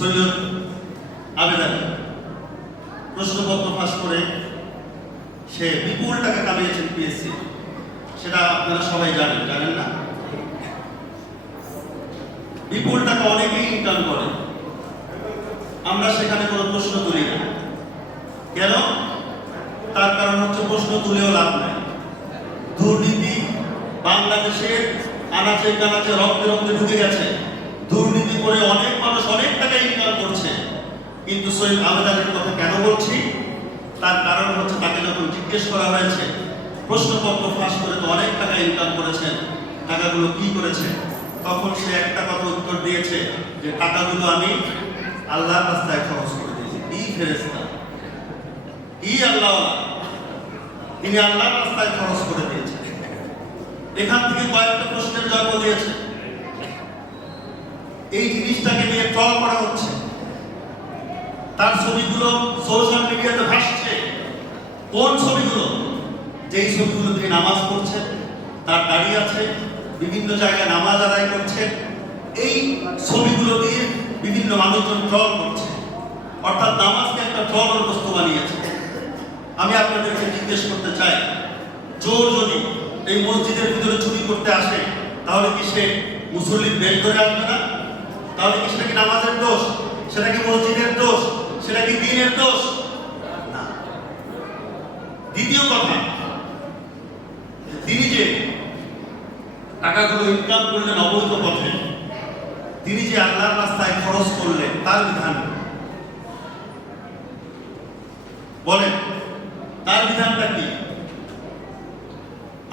সৈয়দ আবেদন প্রশ্নপত্র ফাঁস করে সে বিপুল টাকা কামিয়েছেন পিএসসি, সেটা আপনারা সবাই জানেন, জানেন না? বিপুল টাকা অনেকেই ইনকাম করে, আমরা সেখানে কোনো প্রশ্ন তুলি না। কেন? তার কারণ হচ্ছে প্রশ্ন তুলেও লাভ নাই। দুর্নীতি বাংলাদেশের আনাচে কানাচে রক্তে রক্তে ঢুকে গেছে। দুর্নীতি করে অনেক মানুষ অনেক টাকা ইনকাম করছে। কিন্তু সৈয়দ আবেদনের কথা কেন বলছি? তার কারণ হচ্ছে তাকে যখন জিজ্ঞেস করা হয়েছে প্রশ্নপত্র ফাঁস করে তো অনেক টাকা ইনকাম করেছেন, টাকাগুলো কি করেছে, তখন সে একটা কথা উত্তর দিয়েছে যে টাকাগুলো আমি আল্লাহর রাস্তায় খরচ করে দিয়েছি। কি ফেরেশতা, কি আল্লাহ, তিনি আল্লাহর রাস্তায় খরচ করে দিয়েছেন। এখান থেকে কয়েকটা প্রশ্নের জন্ম দিয়েছে। এই জিনিসটাকে নিয়ে ট্রল করা হচ্ছে, তার ছবিগুলো সোশ্যাল মিডিয়াতে ভাসছে। কোন ছবিগুলো? যেই ছবিগুলো তিনি নামাজ পড়ছেন, তার দাঁড়িয়ে আছে, বিভিন্ন জায়গায় নামাজ আদায় করছে, এই ছবিগুলো দিয়ে বিভিন্ন মানুষজন ট্রল করছে, অর্থাৎ নামাজকে একটা ট্রলের বস্তু বানিয়েছে। আমি আপনাদেরকে জিজ্ঞেস করতে চাই, চোর যদি এই মসজিদের ভিতরে চুরি করতে আসে, তাহলে কি সে মুসল্লির বের করে আসবে না? তাহলে কি সেটা কি নামাজের দোষ? সেটা কি মসজিদের দোষ? সেটা কি দ্বীনের দোষ? না। দ্বিতীয় কথা, তিনি যে টাকাগুলো ইনকাম করলেন অবৈধ পথে, তিনি যে আল্লাহর রাস্তায় খরচ করলেন, তার বিধান বলেন, তার বিধানটা কি?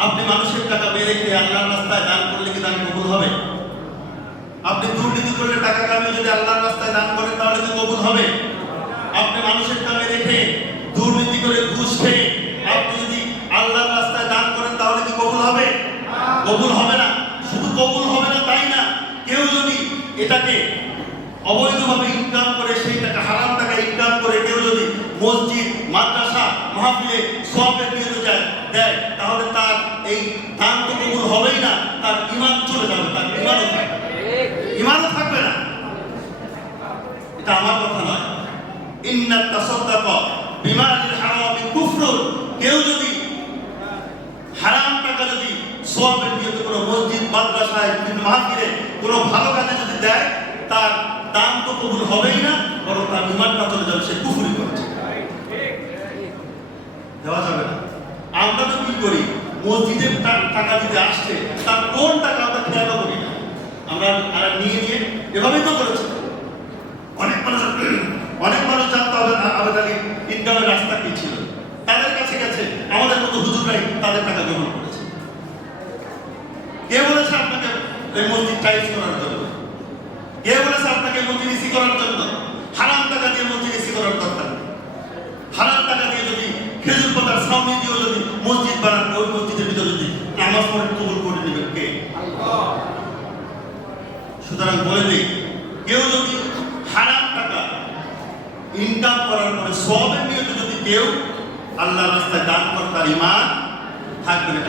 আপনি মানুষের টাকা মেরে খেয়ে আল্লাহর রাস্তায় দান করলে কি দান কবুল হবে? আপনি দুর্নীতি করলে টাকা কামিয়ে যদি আল্লাহর রাস্তায় দান করেন তাহলে কি কবুল হবে? আপনি মানুষের টাকা রেখে দুর্নীতি করে ঘুষ খেয়ে আপনি যদি আল্লাহর রাস্তায় দান করেন তাহলে কি কবুল হবে? কবুল হবে না। শুধু কবুল হবে না তাই না, কেউ যদি এটাকে অবৈধভাবে ইনকাম করে, সেই টাকা হারাম টাকা ইনকাম করে কেউ যদি মসজিদ, মাদ্রাসা, মাহফিলে সওয়াবের নিয়ে যায় দেয়, তাহলে তার এই দান তো কবুল হবেই না, তার ঈমান চলে যাবে, তার ঈমানও থাকবে না। এটা আমার কথা নয়। ইন্নাত তাসাদদাকা বিমালিল হারামি কুফরুন, কেউ যদি হারাম টাকা যদি সওয়াবের নিয়তে কোনো মসজিদ, মাদ্রাসায়, বিভিন্ন মাহফিলে কোনো ভালো কাজে যদি দেয়, তার দান তো কবুল হবেই না, বরং তার ঈমানটা চলে যাবে, সে কুফরি করছে, দেওয়া যাবে না। আমরা তো কি করি? মসজিদের টাকা দিতে আসছে, তার কোন টাকা আমরা খেয়াল করি না, আমরা আর নিয়ে এভাবেই তো করেছে। অনেক মানুষ জানতে হবে আবেদ আলী ইনকামের রাস্তা কি ছিল, তাদের কাছে গেছে, আমাদের মতো হুজুররাই তাদের টাকা গ্রহণ করেছে। কে বলেছে আপনাকে এই মসজিদ টাইলস করার জন্য? কে বলেছে আপনাকে মসজিদ ইসি করার জন্য? হারাম টাকা দিয়ে মসজিদ ইসি করার দরকার নেই। হারাম টাকা দিয়ে যদি খেজুর পাতার সামনে দিয়েও যদি মসজিদ বানান, ওই মসজিদের ভিতরে যদি নামাজ পড়ে কবুল করে নেবেন কে? সুতরাং বলে দিই, কেউ যদি হারাম টাকা ইনকাম করার পরে সওয়াবের নিয়তে যদি কেউ আল্লাহর রাস্তায় দান করে, তার ঈমান থাকবে না।